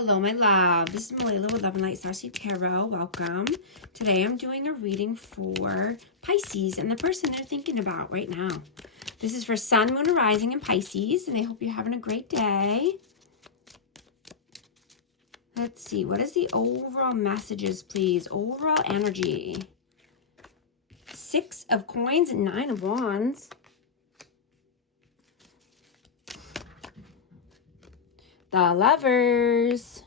Hello, my love. This is Malala with Love and Light Starseed Tarot. Welcome. Today I'm doing a reading for Pisces and the person they're thinking about right now. This is for Sun, Moon, and Rising in Pisces, and I hope you're having a great day. Let's see. What is the overall messages, please? Overall energy. 6 of Coins and 9 of Wands. The Lovers.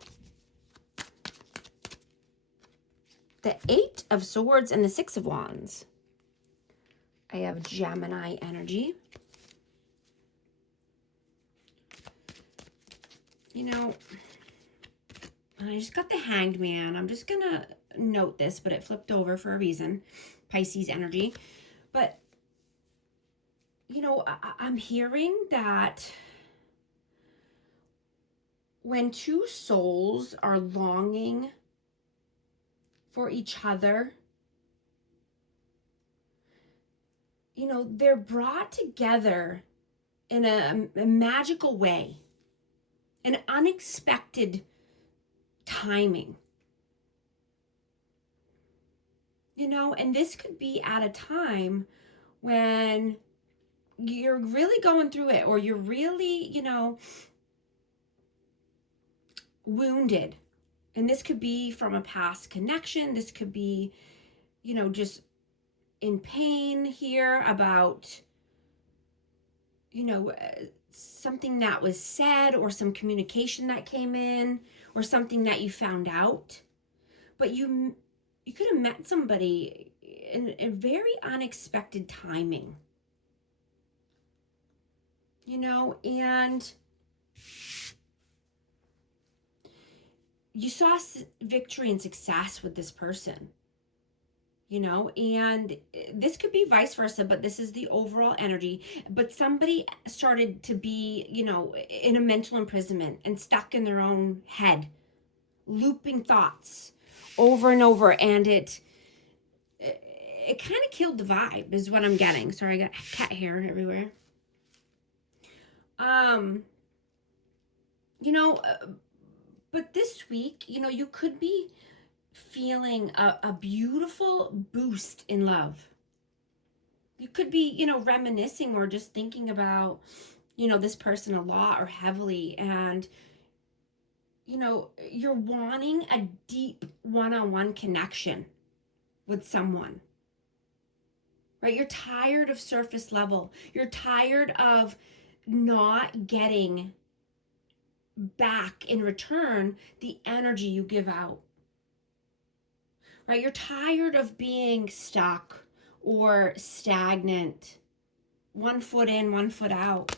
The 8 of Swords and the 6 of Wands. I have Gemini energy. You know, I just got the Hanged Man. I'm just going to note this, but it flipped over for a reason. Pisces energy. But, you know, I'm hearing that when two souls are longing for each other, you know, they're brought together in a magical way, an unexpected timing. You know, and this could be at a time when you're really going through it, or you're really, you know, wounded. And this could be from a past connection. This could be, you know, just in pain here about, you know, something that was said, or some communication that came in, or something that you found out. But you could have met somebody in a very unexpected timing. You know, and you saw victory and success with this person. You know, and this could be vice versa, but this is the overall energy. But somebody started to be, you know, in a mental imprisonment and stuck in their own head, looping thoughts over and over, and it kind of killed the vibe, is what I'm getting. Sorry, I got cat hair everywhere. You know, but this week, you know, you could be feeling a beautiful boost in love. You could be, you know, reminiscing or just thinking about, you know, this person a lot or heavily, and, you know, you're wanting a deep one-on-one connection with someone, right? You're tired of surface level. You're tired of not getting back in return the energy you give out. Right? You're tired of being stuck or stagnant, one foot in, one foot out.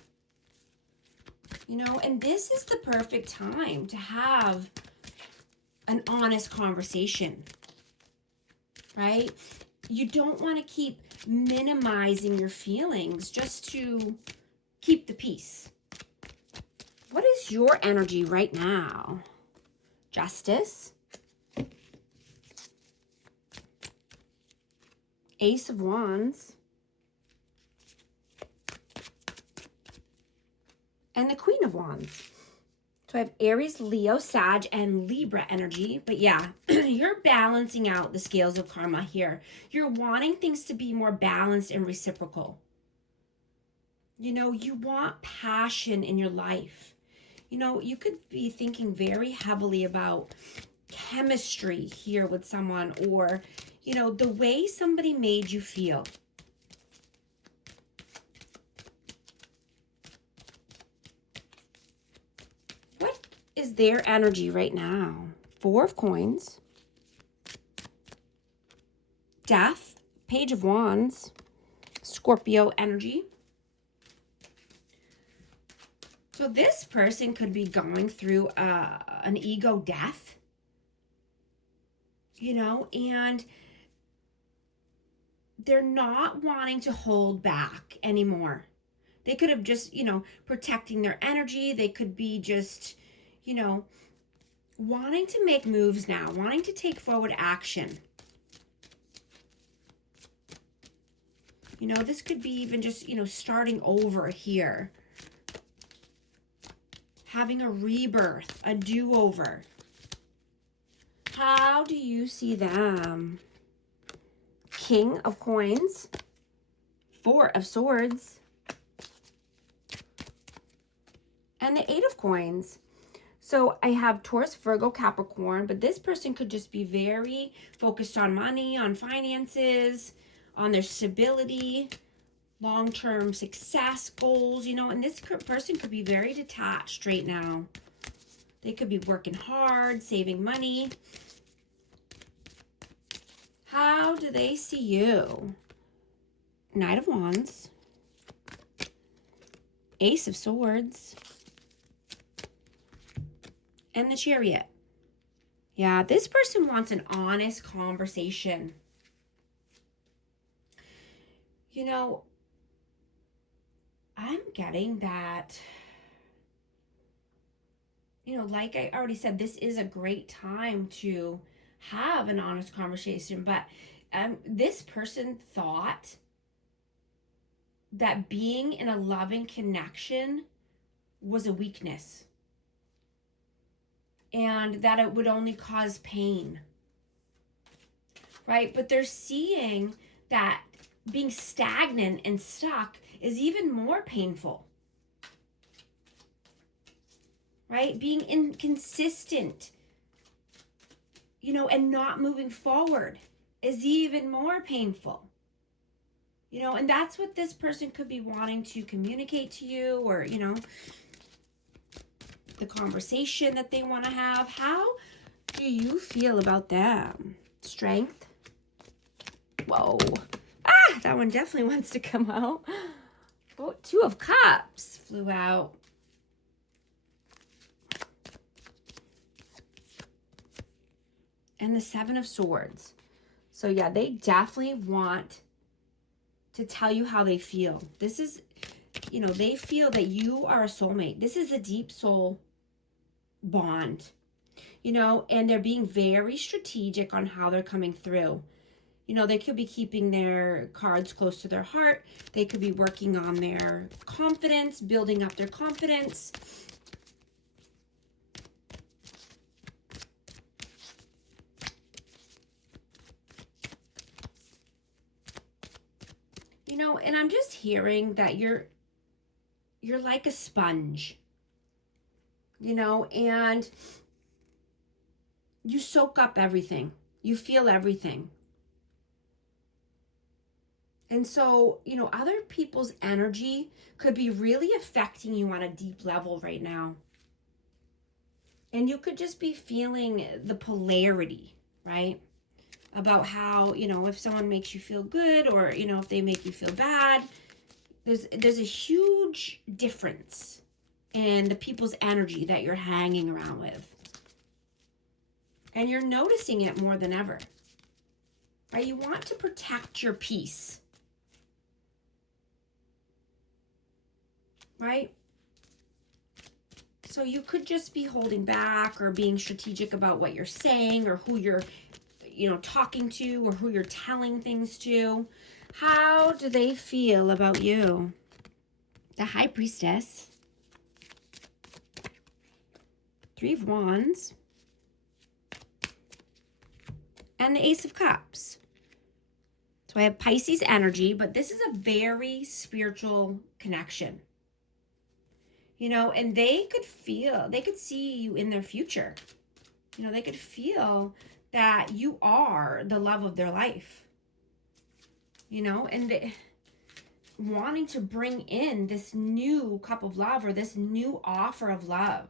You know, and this is the perfect time to have an honest conversation, right? You don't want to keep minimizing your feelings just to keep the peace. What is your energy right now? Justice. Ace of Wands. And the Queen of Wands. So I have Aries, Leo, Sag, and Libra energy. But yeah, you're balancing out the scales of karma here. You're wanting things to be more balanced and reciprocal. You know, you want passion in your life. You know, you could be thinking very heavily about chemistry here with someone, or, you know, the way somebody made you feel. What is their energy right now? 4 of Coins. Death. Page of Wands. Scorpio energy. So this person could be going through an ego death, you know, and they're not wanting to hold back anymore. They could have just, you know, protecting their energy. They could be just, you know, wanting to make moves now, wanting to take forward action. You know, this could be even just, you know, starting over here. having a rebirth, a do-over. How do you see them? King of Coins, Four of Swords, and the Eight of Coins. So I have Taurus, Virgo, Capricorn, but this person could just be very focused on money, on finances, on their stability, long-term success goals, you know, and this person could be very detached right now. They could be working hard, saving money. How do they see you? Knight of Wands, Ace of Swords, and the Chariot. Yeah, this person wants an honest conversation. You know, I'm getting that, you know, like I already said, this is a great time to have an honest conversation, but this person thought that being in a loving connection was a weakness and that it would only cause pain, right? But they're seeing that being stagnant and stuck is even more painful, right? Being inconsistent, you know, and not moving forward is even more painful. You know, and that's what this person could be wanting to communicate to you, or, you know, the conversation that they want to have. How do you feel about them? Strength. Whoa. Ah, that one definitely wants to come out. Oh, Two of Cups flew out. And the Seven of Swords. So yeah, they definitely want to tell you how they feel. This is, you know, they feel that you are a soulmate. This is a deep soul bond, you know, and they're being very strategic on how they're coming through. You know, they could be keeping their cards close to their heart. They could be working on their confidence, building up their confidence. You know, and I'm just hearing that you're like a sponge, you know, and you soak up everything. You feel everything. And so, you know, other people's energy could be really affecting you on a deep level right now. And you could just be feeling the polarity, right? About how, you know, if someone makes you feel good, or, you know, if they make you feel bad, there's a huge difference in the people's energy that you're hanging around with. And you're noticing it more than ever, right? You want to protect your peace, right? So you could just be holding back or being strategic about what you're saying, or who you're, you know, talking to, or who you're telling things to. How do they feel about you? The High Priestess, Three of Wands, and the Ace of Cups. So I have Pisces energy, but this is a very spiritual connection. You know, and they could see you in their future. You know, they could feel that you are the love of their life. You know, and wanting to bring in this new cup of love, or this new offer of love.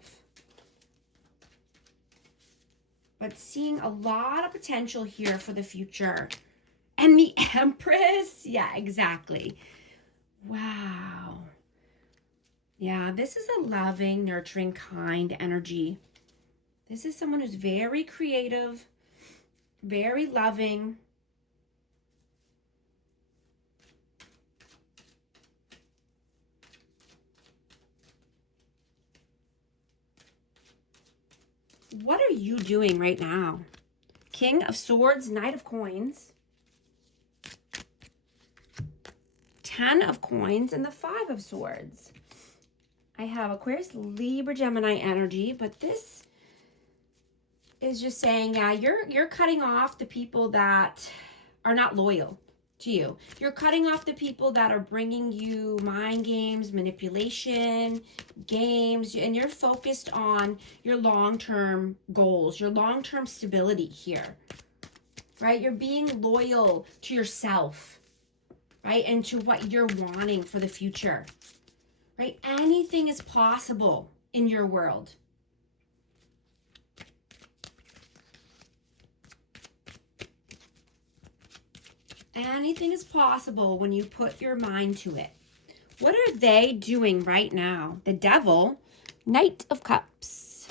But seeing a lot of potential here for the future. And the Empress, yeah, exactly. Wow. Yeah, this is a loving, nurturing, kind energy. This is someone who's very creative, very loving. What are you doing right now? King of Swords, Knight of Coins, Ten of Coins, and the Five of Swords. I I have Aquarius, Libra, Gemini energy, but this is just saying, yeah, you're cutting off the people that are not loyal to you. You're cutting off the people that are bringing you mind games, manipulation, games, and you're focused on your long-term goals, your long-term stability here, right? You're being loyal to yourself, right? And to what you're wanting for the future, right? Anything is possible in your world. Anything is possible when you put your mind to it. What are they doing right now? The Devil, Knight of Cups,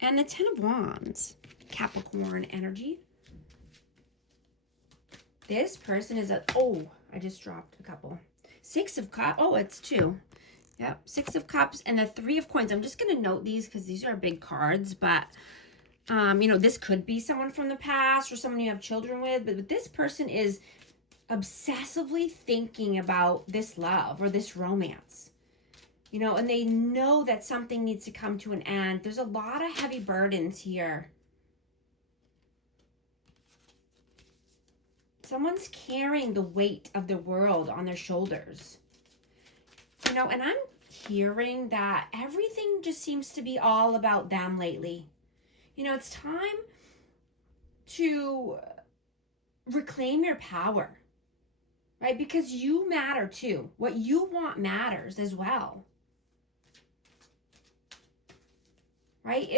and the Ten of Wands, Capricorn energy. This person is I just dropped a couple. Six of Cups. Oh, it's two. Yep, Six of Cups and the Three of Coins. I'm just going to note these because these are big cards, but you know, this could be someone from the past or someone you have children with, but this person is obsessively thinking about this love or this romance, you know, and they know that something needs to come to an end. There's a lot of heavy burdens here. Someone's carrying the weight of the world on their shoulders, you know, and I'm hearing that everything just seems to be all about them lately. You know, it's time to reclaim your power, right? Because you matter too. What you want matters as well, right?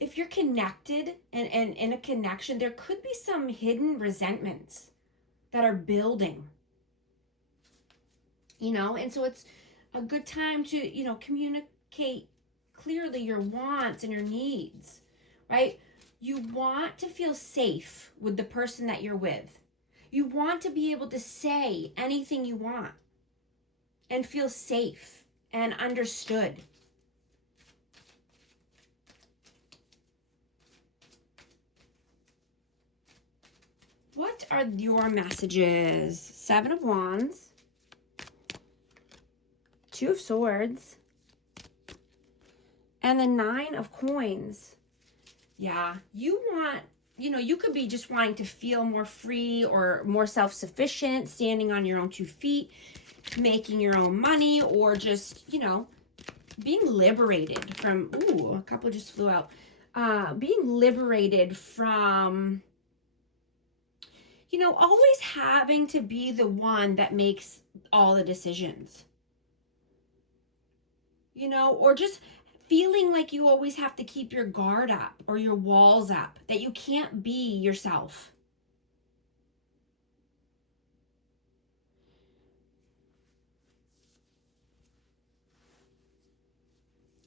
If you're connected and in a connection, there could be some hidden resentments that are building, you know, and so it's a good time to, you know, communicate clearly your wants and your needs, right? You want to feel safe with the person that you're with. You want to be able to say anything you want and feel safe and understood. What are your messages? Seven of Wands, Two of Swords, and the Nine of Coins. Yeah, you want, you know, you could be just wanting to feel more free or more self-sufficient, standing on your own 2 feet, making your own money, or just, you know, being liberated from, ooh, a couple just flew out, being liberated from, you know, always having to be the one that makes all the decisions, you know, or just feeling like you always have to keep your guard up or your walls up, that you can't be yourself.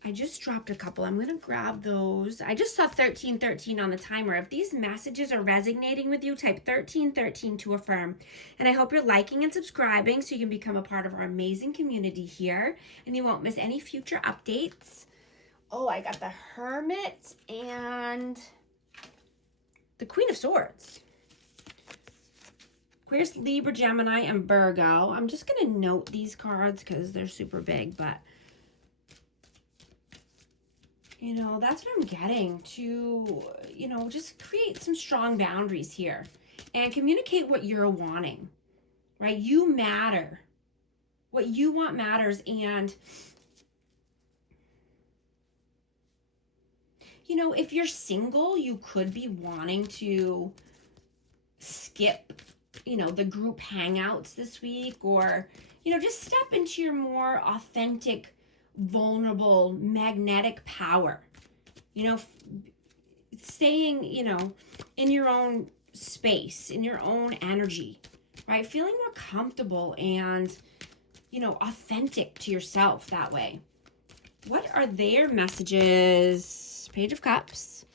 I just dropped a couple. I'm going to grab those. I just saw 1313 on the timer. If these messages are resonating with you, type 1313 to affirm. And I hope you're liking and subscribing so you can become a part of our amazing community here and you won't miss any future updates. Oh, I got the Hermit and the Queen of Swords. Aquarius, Libra, Gemini, and Virgo. I'm just going to note these cards because they're super big, but you know, that's what I'm getting to, you know, just create some strong boundaries here and communicate what you're wanting, right? You matter. What you want matters. And, you know, if you're single, you could be wanting to skip, you know, the group hangouts this week, or, you know, just step into your more authentic, vulnerable, magnetic power, you know, staying, you know, in your own space, in your own energy, right? Feeling more comfortable and, you know, authentic to yourself that way. What are their messages? Page of Cups,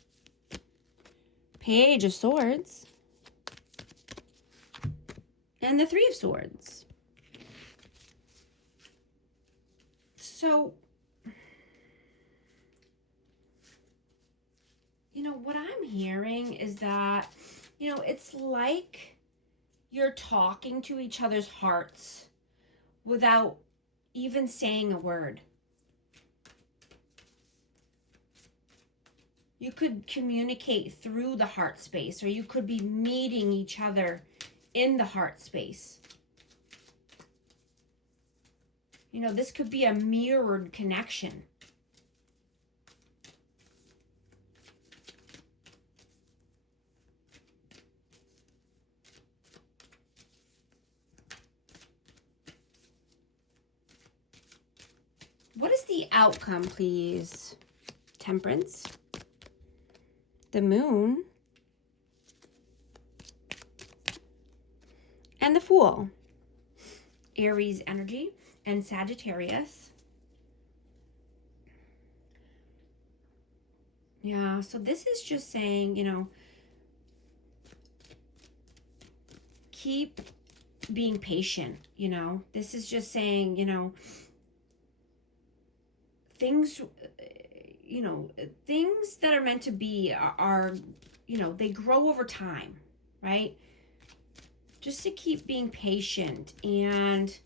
Page of Swords, and the Three of Swords. So, you know, what I'm hearing is that, you know, it's like you're talking to each other's hearts without even saying a word. You could communicate through the heart space, or you could be meeting each other in the heart space. You know, this could be a mirrored connection. What is the outcome, please? Temperance. The Moon, and the Fool. Aries energy and Sagittarius. Yeah, so this is just saying, you know, keep being patient, you know. This is just saying, you know, things, you know, things that are meant to be are, you know, they grow over time, right? Just to keep being patient. And,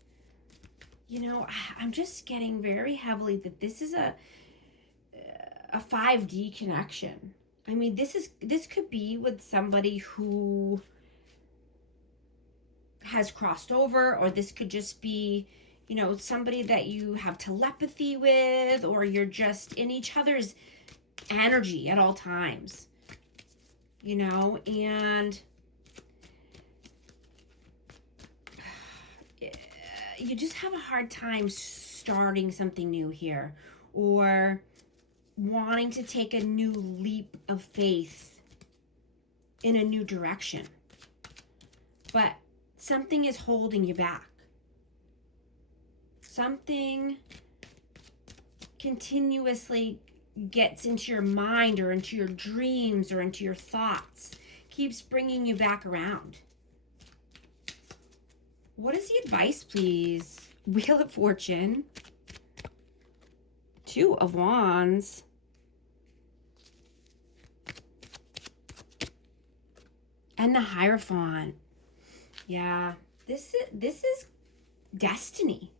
you know, I'm just getting very heavily that this is a 5D connection. I mean, this could be with somebody who has crossed over, or this could just be, you know, somebody that you have telepathy with, or you're just in each other's energy at all times, you know. And you just have a hard time starting something new here, or wanting to take a new leap of faith in a new direction. But something is holding you back. Something continuously gets into your mind, or into your dreams, or into your thoughts, keeps bringing you back around. What is the advice, please? Wheel of Fortune, 2 of Wands, and the Hierophant. Yeah, this is destiny,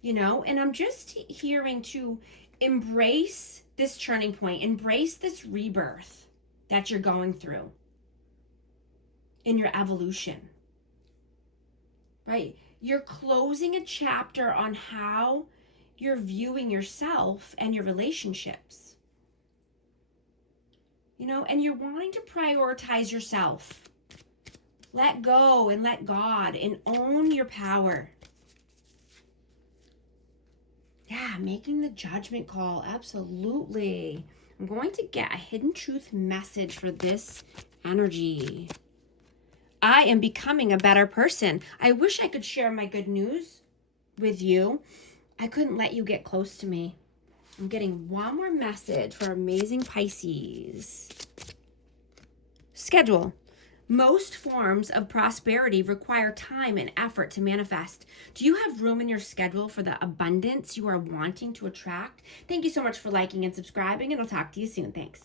you know. And I'm just hearing to embrace this turning point, embrace this rebirth that you're going through in your evolution, right? You're closing a chapter on how you're viewing yourself and your relationships, you know, and you're wanting to prioritize yourself. Let go and let God, and own your power. Yeah, making the judgment call. Absolutely. I'm going to get a hidden truth message for this energy. I am becoming a better person. I wish I could share my good news with you. I couldn't let you get close to me. I'm getting one more message for amazing Pisces. Schedule. Most forms of prosperity require time and effort to manifest. Do you have room in your schedule for the abundance you are wanting to attract? Thank you so much for liking and subscribing, and I'll talk to you soon. Thanks.